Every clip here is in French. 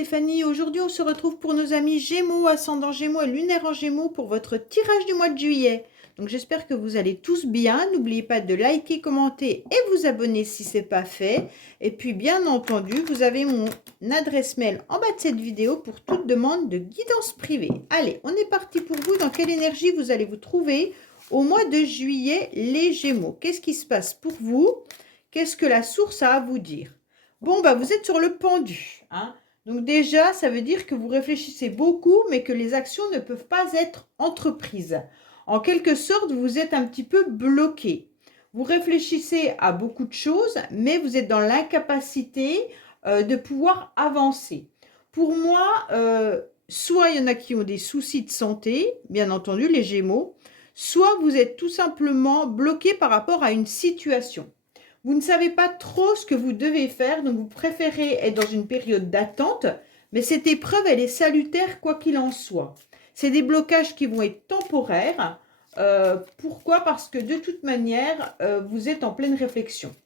Stéphanie. Aujourd'hui, on se retrouve pour nos amis Gémeaux, ascendant Gémeaux et lunaire en Gémeaux pour votre tirage du mois de juillet. Donc, j'espère que vous allez tous bien. N'oubliez pas de liker, commenter et vous abonner si ce n'est pas fait. Et puis, bien entendu, vous avez mon adresse mail en bas de cette vidéo pour toute demande de guidance privée. Allez, on est parti pour vous. Dans quelle énergie vous allez vous trouver au mois de juillet, les Gémeaux? Qu'est-ce qui se passe pour vous? Qu'est-ce que la source a à vous dire? Bon, bah, vous êtes sur le pendu, hein. Donc déjà, ça veut dire que vous réfléchissez beaucoup, mais que les actions ne peuvent pas être entreprises. En quelque sorte, vous êtes un petit peu bloqué. Vous réfléchissez à beaucoup de choses, mais vous êtes dans l'incapacité de pouvoir avancer. Pour moi, soit il y en a qui ont des soucis de santé, bien entendu, les Gémeaux, soit vous êtes tout simplement bloqué par rapport à une situation. Vous ne savez pas trop ce que vous devez faire, donc vous préférez être dans une période d'attente, mais cette épreuve, elle est salutaire quoi qu'il en soit. C'est des blocages qui vont être temporaires. Pourquoi? Parce que de toute manière, vous êtes en pleine réflexion.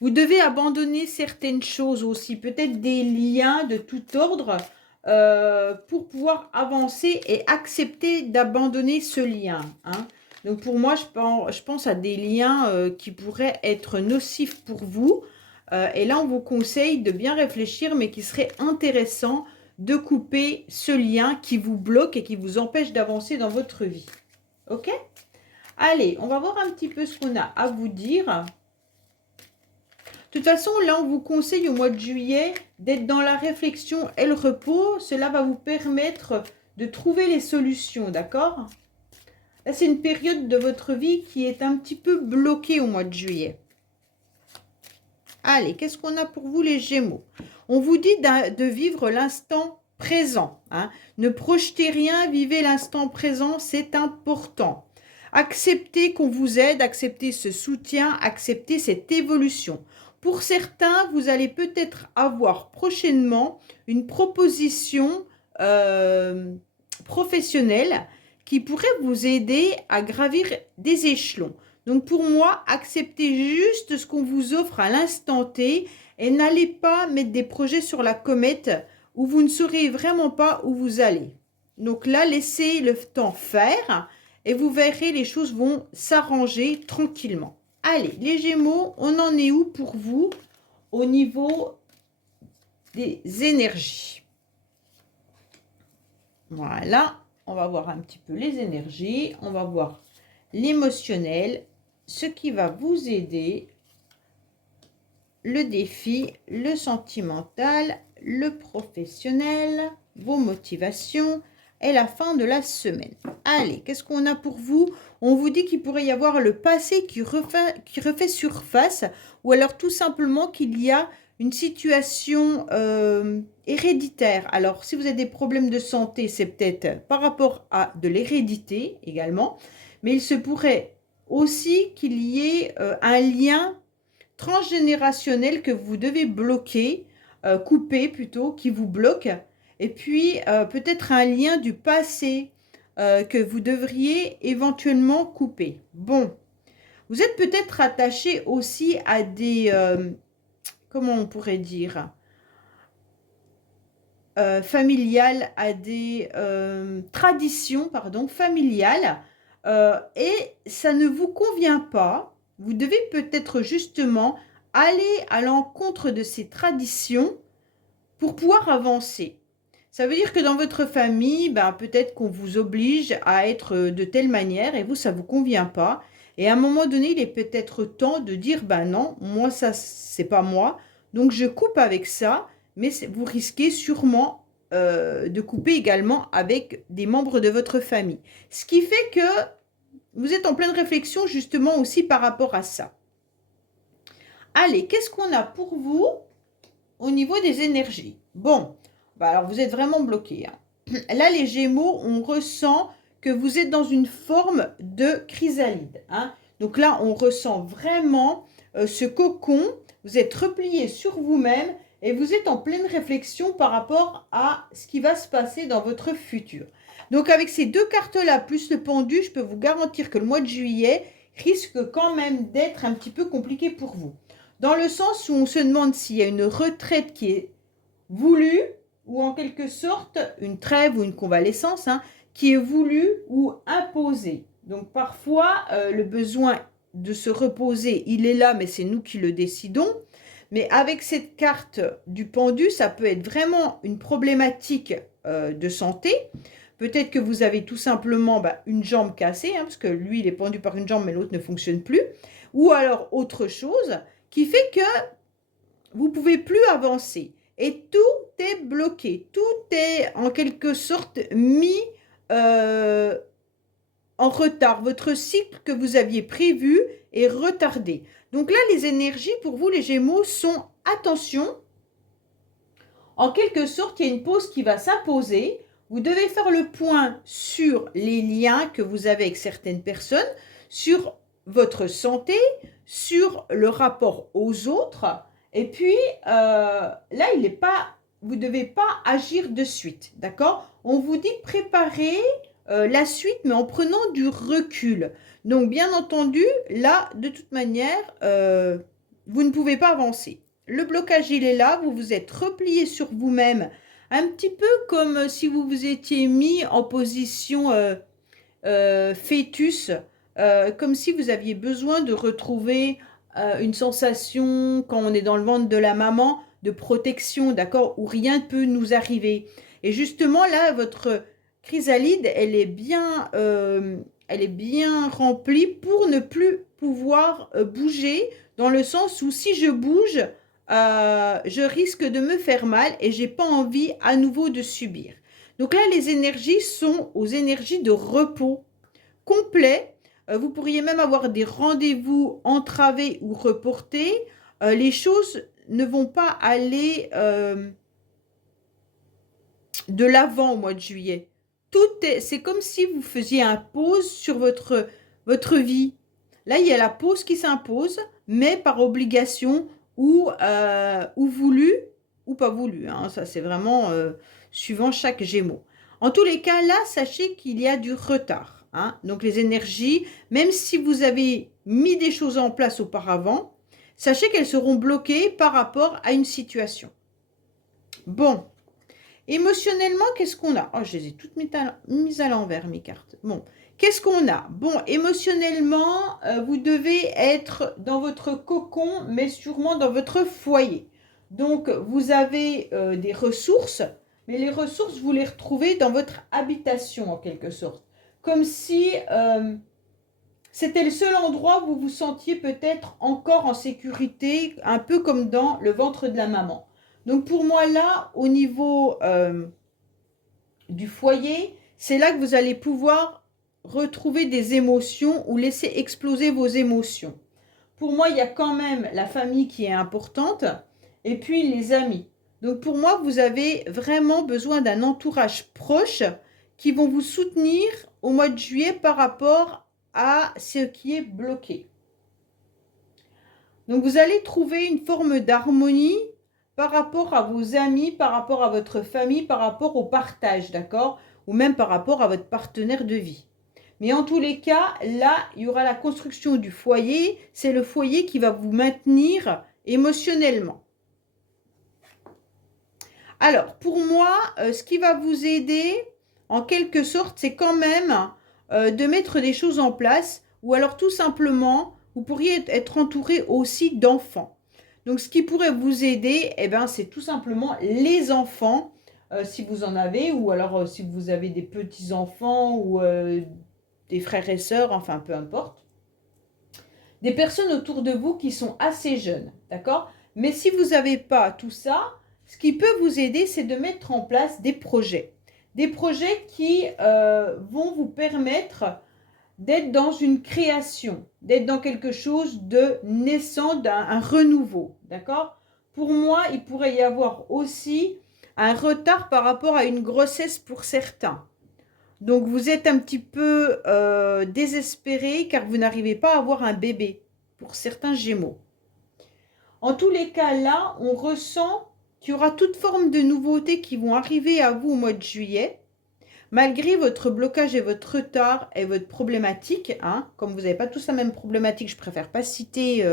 Vous devez abandonner certaines choses aussi, peut-être des liens de tout ordre, pour pouvoir avancer et accepter d'abandonner ce lien, hein. Donc pour moi, je pense à des liens qui pourraient être nocifs pour vous. Et là, on vous conseille de bien réfléchir, mais qui serait intéressant de couper ce lien qui vous bloque et qui vous empêche d'avancer dans votre vie. Ok? Allez, on va voir un petit peu ce qu'on a à vous dire. De toute façon, là, on vous conseille au mois de juillet d'être dans la réflexion et le repos. Cela va vous permettre de trouver les solutions, d'accord? Là, c'est une période de votre vie qui est un petit peu bloquée au mois de juillet. Allez, qu'est-ce qu'on a pour vous les Gémeaux? On vous dit de vivre l'instant présent, hein. Ne projetez rien, vivez l'instant présent, c'est important. Acceptez qu'on vous aide, acceptez ce soutien, acceptez cette évolution. Pour certains, vous allez peut-être avoir prochainement une proposition professionnelle qui pourrait vous aider à gravir des échelons. Donc pour moi, acceptez juste ce qu'on vous offre à l'instant T et n'allez pas mettre des projets sur la comète où vous ne saurez vraiment pas où vous allez. Donc là, laissez le temps faire et vous verrez, les choses vont s'arranger tranquillement. Allez, les Gémeaux, on en est où pour vous au niveau des énergies? Voilà. On va voir un petit peu les énergies, on va voir l'émotionnel, ce qui va vous aider, le défi, le sentimental, le professionnel, vos motivations et la fin de la semaine. Allez, qu'est-ce qu'on a pour vous? On vous dit qu'il pourrait y avoir le passé qui refait surface, ou alors tout simplement qu'il y a une situation héréditaire. Alors, si vous avez des problèmes de santé, c'est peut-être par rapport à de l'hérédité également, mais il se pourrait aussi qu'il y ait un lien transgénérationnel que vous devez bloquer, couper plutôt, qui vous bloque, et puis peut-être un lien du passé que vous devriez éventuellement couper. Bon, vous êtes peut-être attaché aussi à des... comment on pourrait dire, familiales, à des traditions, pardon, familiales, et ça ne vous convient pas. Vous devez peut-être justement aller à l'encontre de ces traditions pour pouvoir avancer. Ça veut dire que dans votre famille, ben, peut-être qu'on vous oblige à être de telle manière et vous, ça ne vous convient pas. Et à un moment donné, il est peut-être temps de dire, ben non, moi, ça, c'est pas moi. Donc, je coupe avec ça, mais vous risquez sûrement de couper également avec des membres de votre famille. Ce qui fait que vous êtes en pleine réflexion justement aussi par rapport à ça. Allez, qu'est-ce qu'on a pour vous au niveau des énergies? Bon, bah alors vous êtes vraiment bloqué, hein. Là, les Gémeaux, on ressent que vous êtes dans une forme de chrysalide, hein. Donc là, on ressent vraiment ce cocon. Vous êtes replié sur vous-même et vous êtes en pleine réflexion par rapport à ce qui va se passer dans votre futur. Donc avec ces deux cartes-là, plus le pendu, je peux vous garantir que le mois de juillet risque quand même d'être un petit peu compliqué pour vous. Dans le sens où on se demande s'il y a une retraite qui est voulue ou en quelque sorte une trêve ou une convalescence hein, qui est voulue ou imposée. Donc parfois, le besoin de se reposer, il est là, mais c'est nous qui le décidons. Mais avec cette carte du pendu, ça peut être vraiment une problématique de santé. Peut-être que vous avez tout simplement une jambe cassée, hein, parce que lui, il est pendu par une jambe, mais l'autre ne fonctionne plus. Ou alors autre chose qui fait que vous ne pouvez plus avancer. Et tout est bloqué. Tout est en quelque sorte mis en retard. Votre cycle que vous aviez prévu est retardé. Donc là, les énergies pour vous, les Gémeaux, sont attention. En quelque sorte, il y a une pause qui va s'imposer. Vous devez faire le point sur les liens que vous avez avec certaines personnes, sur votre santé, sur le rapport aux autres. Et puis, là, vous ne devez pas agir de suite, d'accord? On vous dit préparer la suite, mais en prenant du recul. Donc, bien entendu, là, de toute manière, vous ne pouvez pas avancer. Le blocage, il est là, vous vous êtes replié sur vous-même, un petit peu comme si vous vous étiez mis en position fœtus, comme si vous aviez besoin de retrouver une sensation, quand on est dans le ventre de la maman, de protection, d'accord, où rien ne peut nous arriver. Et justement, là, votre chrysalide, elle est bien remplie pour ne plus pouvoir bouger, dans le sens où si je bouge, je risque de me faire mal et j'ai pas envie à nouveau de subir. Donc là, les énergies sont aux énergies de repos complet. Vous pourriez même avoir des rendez-vous entravés ou reportés. Les choses ne vont pas aller de l'avant au mois de juillet. C'est comme si vous faisiez un pause sur votre vie. Là, il y a la pause qui s'impose, mais par obligation ou voulu ou pas voulu. Hein. Ça, c'est vraiment suivant chaque Gémeaux. En tous les cas, là, sachez qu'il y a du retard. Hein. Donc, les énergies, même si vous avez mis des choses en place auparavant, sachez qu'elles seront bloquées par rapport à une situation. Bon. Émotionnellement, qu'est-ce qu'on a? Oh, je les ai toutes mises à l'envers, mes cartes. Bon, qu'est-ce qu'on a? Bon, émotionnellement, vous devez être dans votre cocon, mais sûrement dans votre foyer. Donc, vous avez des ressources, mais les ressources, vous les retrouvez dans votre habitation, en quelque sorte. Comme si c'était le seul endroit où vous vous sentiez peut-être encore en sécurité, un peu comme dans le ventre de la maman. Donc pour moi là, au niveau du foyer, c'est là que vous allez pouvoir retrouver des émotions ou laisser exploser vos émotions. Pour moi, il y a quand même la famille qui est importante et puis les amis. Donc pour moi, vous avez vraiment besoin d'un entourage proche qui vont vous soutenir au mois de juillet par rapport à ce qui est bloqué. Donc vous allez trouver une forme d'harmonie par rapport à vos amis, par rapport à votre famille, par rapport au partage, d'accord? Ou même par rapport à votre partenaire de vie. Mais en tous les cas, là, il y aura la construction du foyer. C'est le foyer qui va vous maintenir émotionnellement. Alors, pour moi, ce qui va vous aider, en quelque sorte, c'est quand même de mettre des choses en place. Ou alors, tout simplement, vous pourriez être entouré aussi d'enfants. Donc, ce qui pourrait vous aider, eh ben, c'est tout simplement les enfants, si vous en avez, ou alors si vous avez des petits-enfants ou des frères et sœurs, enfin, peu importe. Des personnes autour de vous qui sont assez jeunes, d'accord? Mais si vous n'avez pas tout ça, ce qui peut vous aider, c'est de mettre en place des projets. Des projets qui vont vous permettre d'être dans une création, d'être dans quelque chose de naissant, d'un renouveau, d'accord? Pour moi, il pourrait y avoir aussi un retard par rapport à une grossesse pour certains. Donc, vous êtes un petit peu désespéré car vous n'arrivez pas à avoir un bébé pour certains Gémeaux. En tous les cas, là, on ressent qu'il y aura toute forme de nouveautés qui vont arriver à vous au mois de juillet. Malgré votre blocage et votre retard et votre problématique, hein, comme vous n'avez pas tous la même problématique, je préfère pas citer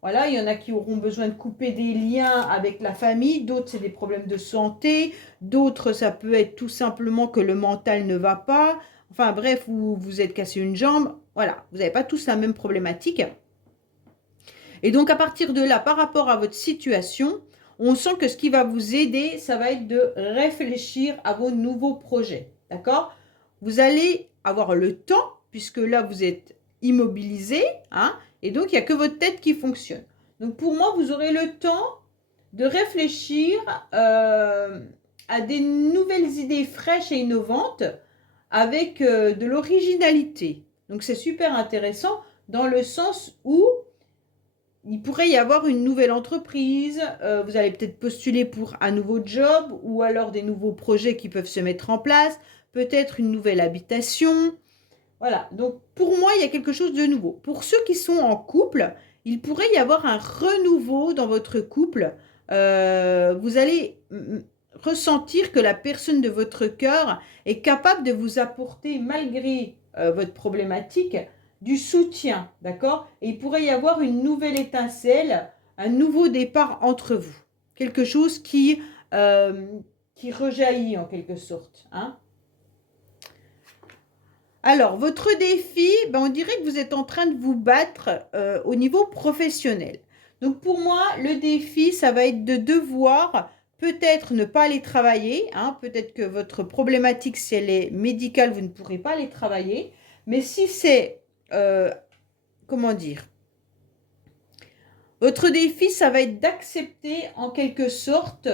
Voilà, il y en a qui auront besoin de couper des liens avec la famille, d'autres c'est des problèmes de santé, d'autres ça peut être tout simplement que le mental ne va pas. Enfin bref, vous vous êtes cassé une jambe. Voilà, vous n'avez pas tous la même problématique. Et donc à partir de là, par rapport à votre situation, on sent que ce qui va vous aider, ça va être de réfléchir à vos nouveaux projets. D'accord? Vous allez avoir le temps, puisque là vous êtes immobilisé, hein, et donc il n'y a que votre tête qui fonctionne. Donc pour moi, vous aurez le temps de réfléchir à des nouvelles idées fraîches et innovantes avec de l'originalité. Donc c'est super intéressant dans le sens où il pourrait y avoir une nouvelle entreprise, vous allez peut-être postuler pour un nouveau job ou alors des nouveaux projets qui peuvent se mettre en place, peut-être une nouvelle habitation. Voilà, donc pour moi, il y a quelque chose de nouveau. Pour ceux qui sont en couple, il pourrait y avoir un renouveau dans votre couple. Vous allez ressentir que la personne de votre cœur est capable de vous apporter, malgré votre problématique, du soutien, d'accord? Et il pourrait y avoir une nouvelle étincelle, un nouveau départ entre vous. Quelque chose qui rejaillit en quelque sorte, hein? Alors, votre défi, ben, on dirait que vous êtes en train de vous battre au niveau professionnel. Donc, pour moi, le défi, ça va être de devoir peut-être ne pas aller travailler. Hein, peut-être que votre problématique, si elle est médicale, vous ne pourrez pas aller travailler. Mais si c'est, comment dire, votre défi, ça va être d'accepter en quelque sorte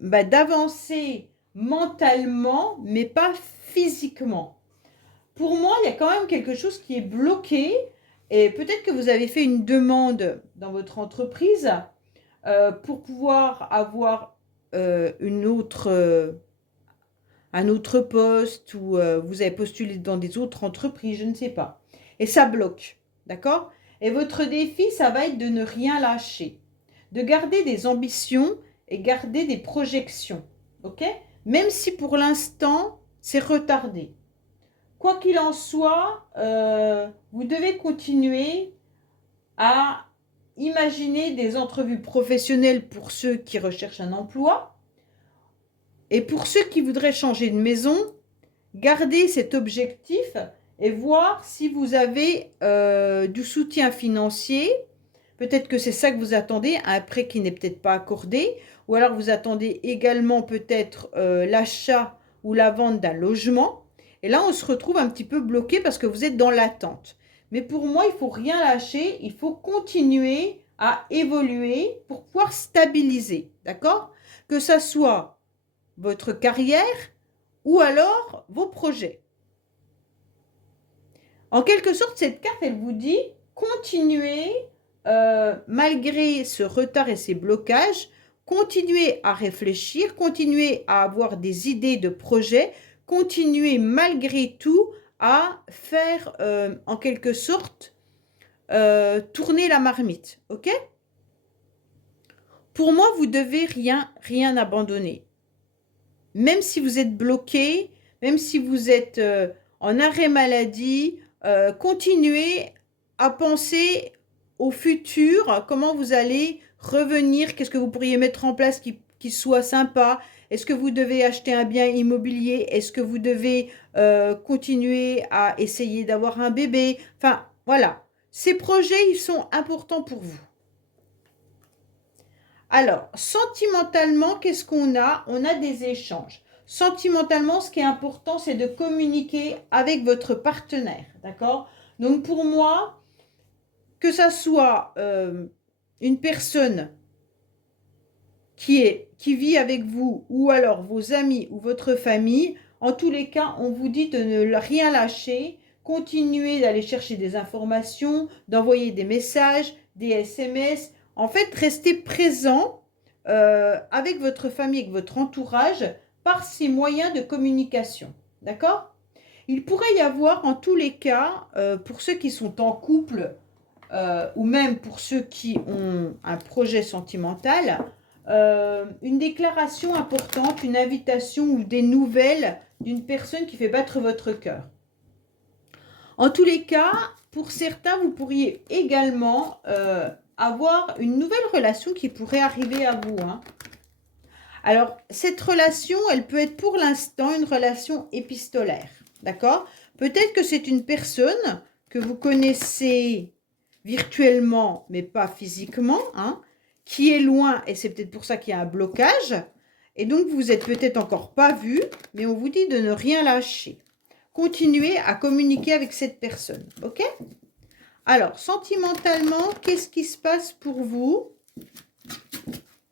d'avancer mentalement, mais pas physiquement. Pour moi, il y a quand même quelque chose qui est bloqué et peut-être que vous avez fait une demande dans votre entreprise pour pouvoir avoir un autre poste ou vous avez postulé dans des autres entreprises, je ne sais pas. Et ça bloque, d'accord? Et votre défi, ça va être de ne rien lâcher, de garder des ambitions et garder des projections, ok? Même si pour l'instant, c'est retardé. Quoi qu'il en soit, vous devez continuer à imaginer des entrevues professionnelles pour ceux qui recherchent un emploi. Et pour ceux qui voudraient changer de maison, gardez cet objectif et voir si vous avez du soutien financier. Peut-être que c'est ça que vous attendez, un prêt qui n'est peut-être pas accordé. Ou alors vous attendez également peut-être l'achat ou la vente d'un logement. Et là, on se retrouve un petit peu bloqué parce que vous êtes dans l'attente. Mais pour moi, il ne faut rien lâcher. Il faut continuer à évoluer pour pouvoir stabiliser. D'accord? Que ça soit votre carrière ou alors vos projets. En quelque sorte, cette carte, elle vous dit continuez, malgré ce retard et ces blocages, continuez à réfléchir, continuez à avoir des idées de projets, continuez malgré tout à faire en quelque sorte tourner la marmite. Ok? Pour moi, vous devez rien abandonner. Même si vous êtes bloqué, même si vous êtes en arrêt maladie, continuez à penser au futur, comment vous allez revenir, qu'est-ce que vous pourriez mettre en place qui soit sympa. Est-ce que vous devez acheter un bien immobilier? Est-ce que vous devez continuer à essayer d'avoir un bébé? Enfin, voilà. Ces projets, ils sont importants pour vous. Alors, sentimentalement, qu'est-ce qu'on a? On a des échanges. Sentimentalement, ce qui est important, c'est de communiquer avec votre partenaire, d'accord? Donc, pour moi, que ça soit une personne qui vit avec vous ou alors vos amis ou votre famille, en tous les cas, on vous dit de ne rien lâcher, continuer d'aller chercher des informations, d'envoyer des messages, des SMS. En fait, restez présent avec votre famille, avec votre entourage, par ces moyens de communication. D'accord? Il pourrait y avoir, en tous les cas, pour ceux qui sont en couple, ou même pour ceux qui ont un projet sentimental, une déclaration importante, une invitation ou des nouvelles d'une personne qui fait battre votre cœur. En tous les cas, pour certains, vous pourriez également avoir une nouvelle relation qui pourrait arriver à vous, hein. Alors, cette relation, elle peut être pour l'instant une relation épistolaire, d'accord? Peut-être que c'est une personne que vous connaissez virtuellement, mais pas physiquement, hein, qui est loin, et c'est peut-être pour ça qu'il y a un blocage. Et donc, vous n'êtes peut-être encore pas vu, mais on vous dit de ne rien lâcher. Continuez à communiquer avec cette personne, ok? Alors, sentimentalement, qu'est-ce qui se passe pour vous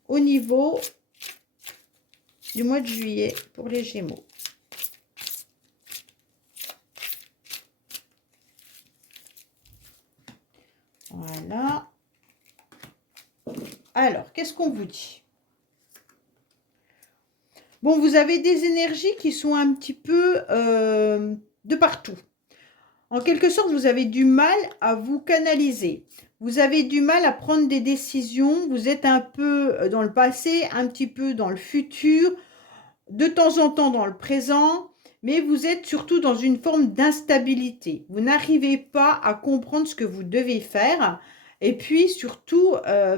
au niveau du mois de juillet pour les Gémeaux? Voilà. Alors, qu'est-ce qu'on vous dit? Bon, vous avez des énergies qui sont un petit peu de partout. En quelque sorte, vous avez du mal à vous canaliser. Vous avez du mal à prendre des décisions. Vous êtes un peu dans le passé, un petit peu dans le futur, de temps en temps dans le présent, mais vous êtes surtout dans une forme d'instabilité. Vous n'arrivez pas à comprendre ce que vous devez faire. Et puis surtout,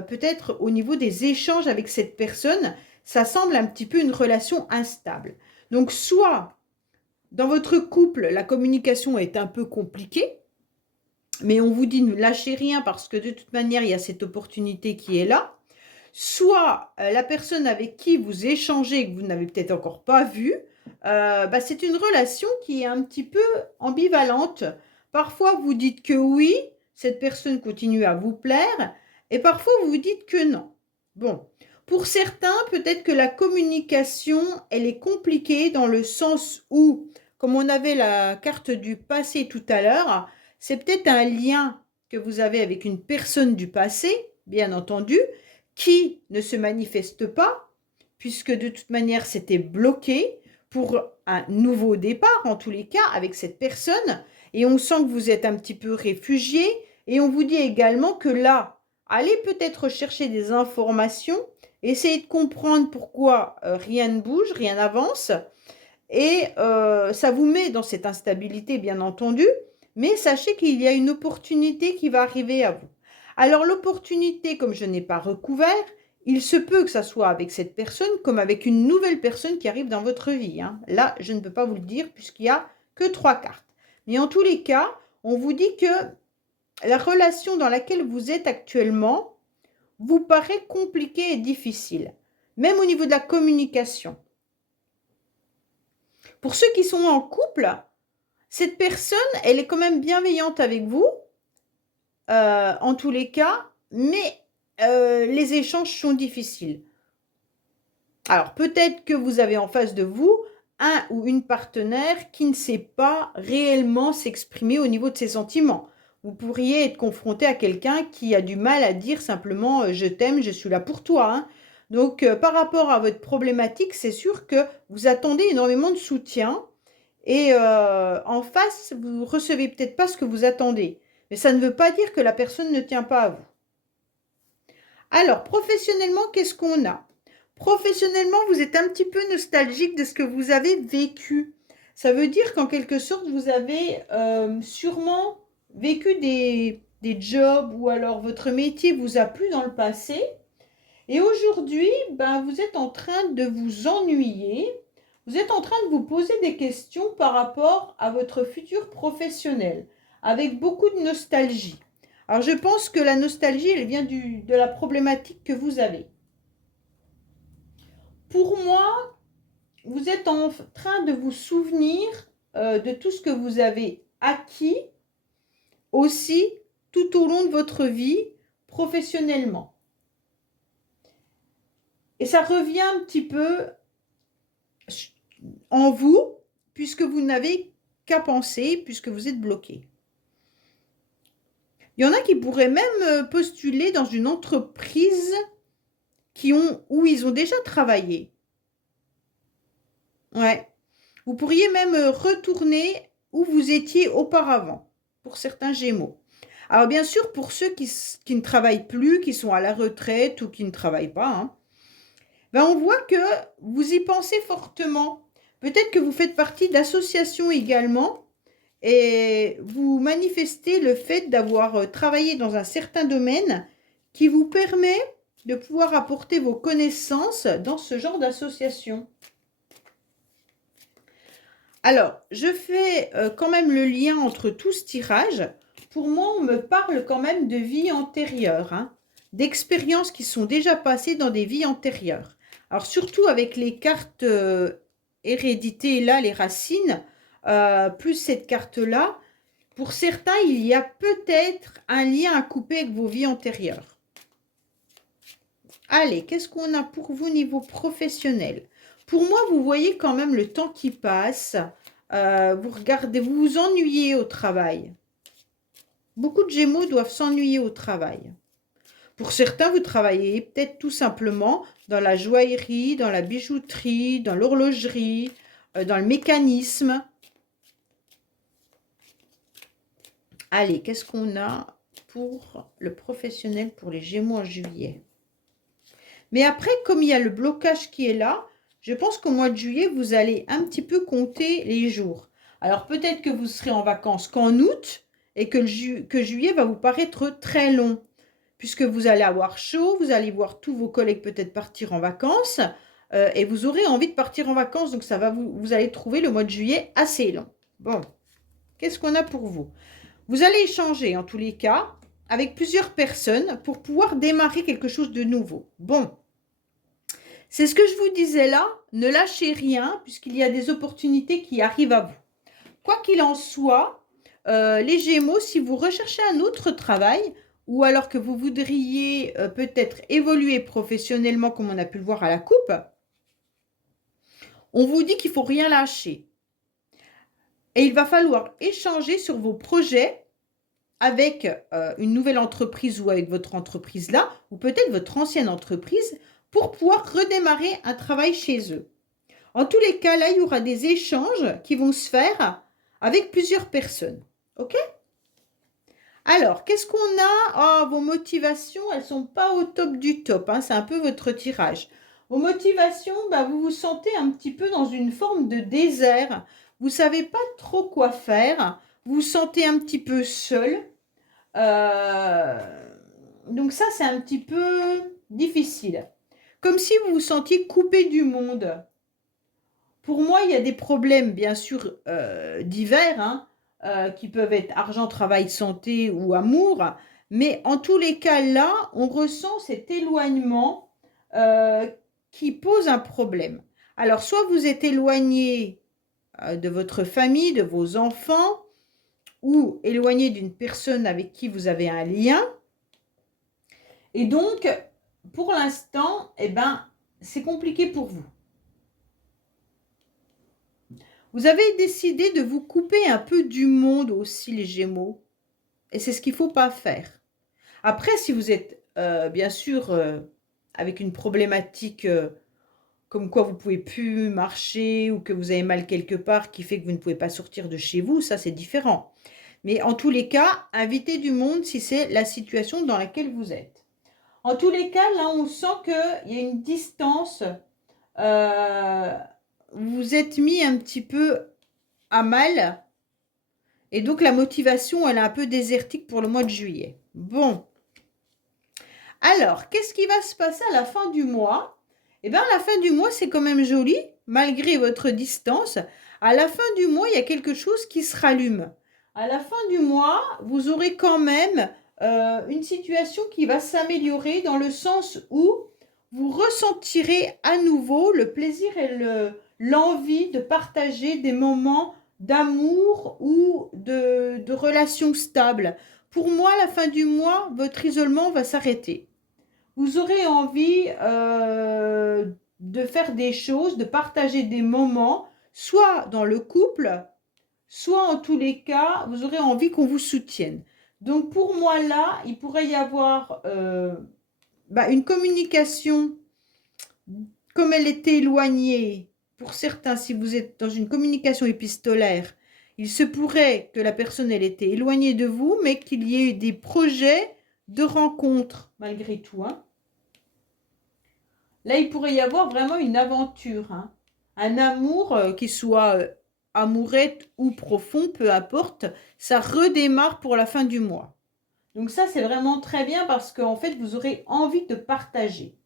peut-être au niveau des échanges avec cette personne, ça semble un petit peu une relation instable. Donc soit dans votre couple, la communication est un peu compliquée, mais on vous dit ne lâchez rien parce que de toute manière, il y a cette opportunité qui est là. Soit la personne avec qui vous échangez et que vous n'avez peut-être encore pas vu, c'est une relation qui est un petit peu ambivalente. Parfois, vous dites que oui, cette personne continue à vous plaire, et parfois, vous dites que non. Bon, pour certains, peut-être que la communication, elle est compliquée dans le sens où, comme on avait la carte du passé tout à l'heure, c'est peut-être un lien que vous avez avec une personne du passé, bien entendu, qui ne se manifeste pas, puisque de toute manière, c'était bloqué pour un nouveau départ, en tous les cas, avec cette personne. Et on sent que vous êtes un petit peu réfugié. Et on vous dit également que là, allez peut-être chercher des informations, essayez de comprendre pourquoi rien ne bouge, rien n'avance. Et ça vous met dans cette instabilité, bien entendu. Mais sachez qu'il y a une opportunité qui va arriver à vous. Alors l'opportunité, comme je n'ai pas recouvert, il se peut que ça soit avec cette personne comme avec une nouvelle personne qui arrive dans votre vie, hein. Là, je ne peux pas vous le dire puisqu'il n'y a que 3 cartes. Mais en tous les cas, on vous dit que la relation dans laquelle vous êtes actuellement vous paraît compliquée et difficile, même au niveau de la communication. Pour ceux qui sont en couple, cette personne, elle est quand même bienveillante avec vous, en tous les cas, mais les échanges sont difficiles. Alors, peut-être que vous avez en face de vous un ou une partenaire qui ne sait pas réellement s'exprimer au niveau de ses sentiments. Vous pourriez être confronté à quelqu'un qui a du mal à dire simplement je t'aime, je suis là pour toi, hein. Donc, par rapport à votre problématique, c'est sûr que vous attendez énormément de soutien et en face, vous recevez peut-être pas ce que vous attendez. Mais ça ne veut pas dire que la personne ne tient pas à vous. Alors, professionnellement, qu'est-ce qu'on a? Professionnellement, vous êtes un petit peu nostalgique de ce que vous avez vécu. Ça veut dire qu'en quelque sorte, vous avez sûrement vécu des jobs ou alors votre métier vous a plu dans le passé. Et aujourd'hui, vous êtes en train de vous ennuyer. Vous êtes en train de vous poser des questions par rapport à votre futur professionnel, avec beaucoup de nostalgie. Alors, je pense que la nostalgie, elle vient de la problématique que vous avez. Pour moi, vous êtes en train de vous souvenir de tout ce que vous avez acquis aussi tout au long de votre vie professionnellement. Et ça revient un petit peu en vous, puisque vous n'avez qu'à penser, puisque vous êtes bloqué. Il y en a qui pourraient même postuler dans une entreprise où ils ont déjà travaillé. Ouais. Vous pourriez même retourner où vous étiez auparavant, pour certains Gémeaux. Alors bien sûr, pour ceux qui ne travaillent plus, qui sont à la retraite ou qui ne travaillent pas, hein, on voit que vous y pensez fortement. Peut-être que vous faites partie d'associations également et vous manifestez le fait d'avoir travaillé dans un certain domaine qui vous permet de pouvoir apporter vos connaissances dans ce genre d'association. Alors, je fais quand même le lien entre tout ce tirage. Pour moi, on me parle quand même de vie antérieure, hein, d'expériences qui sont déjà passées dans des vies antérieures. Alors, surtout avec les cartes hérédité, là, les racines, plus cette carte-là, pour certains, il y a peut-être un lien à couper avec vos vies antérieures. Allez, qu'est-ce qu'on a pour vous niveau professionnel? Pour moi, vous voyez quand même le temps qui passe. Vous regardez, vous vous ennuyez au travail. Beaucoup de Gémeaux doivent s'ennuyer au travail. Pour certains, vous travaillez peut-être tout simplement dans la joaillerie, dans la bijouterie, dans l'horlogerie, dans le mécanisme. Allez, qu'est-ce qu'on a pour le professionnel pour les Gémeaux en juillet? Mais après, comme il y a le blocage qui est là, je pense qu'au mois de juillet, vous allez un petit peu compter les jours. Alors peut-être que vous serez en vacances qu'en août et que juillet va vous paraître très long. Puisque vous allez avoir chaud, vous allez voir tous vos collègues peut-être partir en vacances et vous aurez envie de partir en vacances. Donc ça va vous allez trouver le mois de juillet assez long. Bon, qu'est-ce qu'on a pour vous? Vous allez échanger en tous les cas avec plusieurs personnes pour pouvoir démarrer quelque chose de nouveau. Bon, c'est ce que je vous disais là, ne lâchez rien puisqu'il y a des opportunités qui arrivent à vous. Quoi qu'il en soit, les Gémeaux, si vous recherchez un autre travail ou alors que vous voudriez peut-être évoluer professionnellement comme on a pu le voir à la coupe, on vous dit qu'il ne faut rien lâcher. Et il va falloir échanger sur vos projets avec une nouvelle entreprise ou avec votre entreprise là, ou peut-être votre ancienne entreprise, pour pouvoir redémarrer un travail chez eux. En tous les cas, là, il y aura des échanges qui vont se faire avec plusieurs personnes. OK? Alors, qu'est-ce qu'on a? Oh, vos motivations, elles ne sont pas au top du top. Hein, c'est un peu votre tirage. Vos motivations, bah, vous vous sentez un petit peu dans une forme de désert. Vous ne savez pas trop quoi faire. Vous vous sentez un petit peu seul. Donc ça, c'est un petit peu difficile. Comme si vous vous sentiez coupé du monde. Pour moi, il y a des problèmes, bien sûr, divers, hein, qui peuvent être argent, travail, santé ou amour. Mais en tous les cas, là, on ressent cet éloignement qui pose un problème. Alors, soit vous êtes éloigné de votre famille, de vos enfants, ou éloigné d'une personne avec qui vous avez un lien. Et donc, pour l'instant, eh ben, c'est compliqué pour vous. Vous avez décidé de vous couper un peu du monde aussi, les Gémeaux. Et c'est ce qu'il ne faut pas faire. Après, si vous êtes, bien sûr, avec une problématique comme quoi vous ne pouvez plus marcher ou que vous avez mal quelque part qui fait que vous ne pouvez pas sortir de chez vous, ça c'est différent. Mais en tous les cas, invitez du monde si c'est la situation dans laquelle vous êtes. En tous les cas, là, on sent qu'il y a une distance. Vous êtes mis un petit peu à mal. Et donc, la motivation, elle est un peu désertique pour le mois de juillet. Bon. Alors, qu'est-ce qui va se passer à la fin du mois? Eh bien, à la fin du mois, c'est quand même joli, malgré votre distance. À la fin du mois, il y a quelque chose qui se rallume. À la fin du mois, vous aurez quand même une situation qui va s'améliorer dans le sens où vous ressentirez à nouveau le plaisir et l'envie de partager des moments d'amour ou de relations stables. Pour moi, à la fin du mois, votre isolement va s'arrêter. Vous aurez envie de faire des choses, de partager des moments, soit dans le couple, soit en tous les cas, vous aurez envie qu'on vous soutienne. Donc pour moi là, il pourrait y avoir une communication, comme elle était éloignée, pour certains, si vous êtes dans une communication épistolaire, il se pourrait que la personne elle était éloignée de vous, mais qu'il y ait eu des projets de rencontres malgré tout. Hein. Là, il pourrait y avoir vraiment une aventure, hein. Un amour qui soit amourette ou profond, peu importe, ça redémarre pour la fin du mois. Donc ça, c'est vraiment très bien parce qu'en fait, vous aurez envie de partager.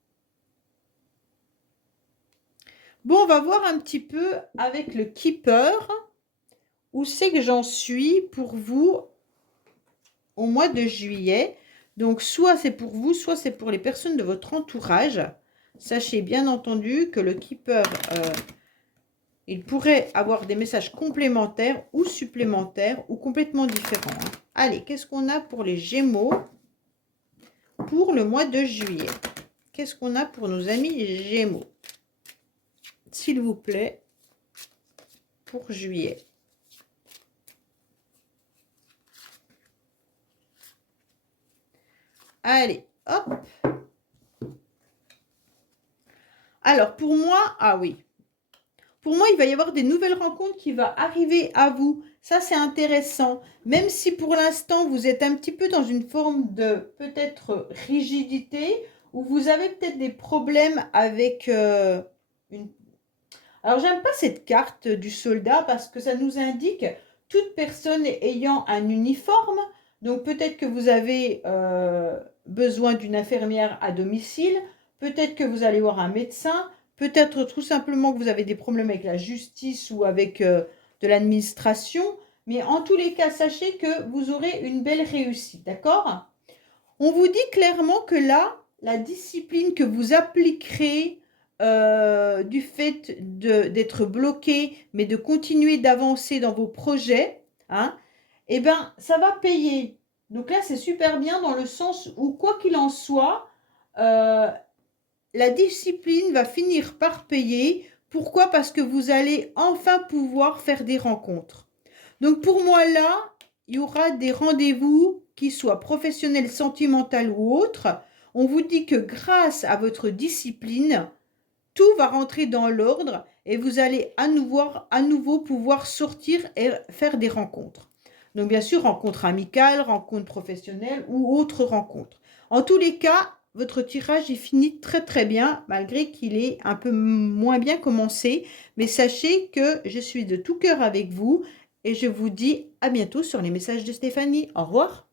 Bon, on va voir un petit peu avec le Keeper où c'est que j'en suis pour vous au mois de juillet. Donc, soit c'est pour vous, soit c'est pour les personnes de votre entourage. Sachez bien entendu que le Keeper, il pourrait avoir des messages complémentaires ou supplémentaires ou complètement différents. Hein. Allez, qu'est-ce qu'on a pour les Gémeaux pour le mois de juillet? Qu'est-ce qu'on a pour nos amis Gémeaux? S'il vous plaît, pour juillet. Allez, hop. Alors, pour moi, ah oui. Pour moi, il va y avoir des nouvelles rencontres qui vont arriver à vous. Ça, c'est intéressant. Même si pour l'instant, vous êtes un petit peu dans une forme de peut-être rigidité ou vous avez peut-être des problèmes avec une... Alors, j'aime pas cette carte du soldat parce que ça nous indique toute personne ayant un uniforme. Donc, peut-être que vous avez besoin d'une infirmière à domicile. Peut-être que vous allez voir un médecin. Peut-être tout simplement que vous avez des problèmes avec la justice ou avec de l'administration. Mais en tous les cas, sachez que vous aurez une belle réussite, d'accord? On vous dit clairement que là, la discipline que vous appliquerez du fait d'être bloqué, mais de continuer d'avancer dans vos projets, hein, eh bien, ça va payer. Donc là, c'est super bien dans le sens où, quoi qu'il en soit, la discipline va finir par payer. Pourquoi? Parce que vous allez enfin pouvoir faire des rencontres. Donc pour moi là, il y aura des rendez-vous qui soient professionnels, sentimentaux ou autres. On vous dit que grâce à votre discipline, tout va rentrer dans l'ordre et vous allez à nouveau pouvoir sortir et faire des rencontres. Donc bien sûr, rencontres amicales, rencontres professionnelles ou autres rencontres. En tous les cas, votre tirage est fini très très bien, malgré qu'il est un peu moins bien commencé. Mais sachez que je suis de tout cœur avec vous et je vous dis à bientôt sur les messages de Stéphanie. Au revoir.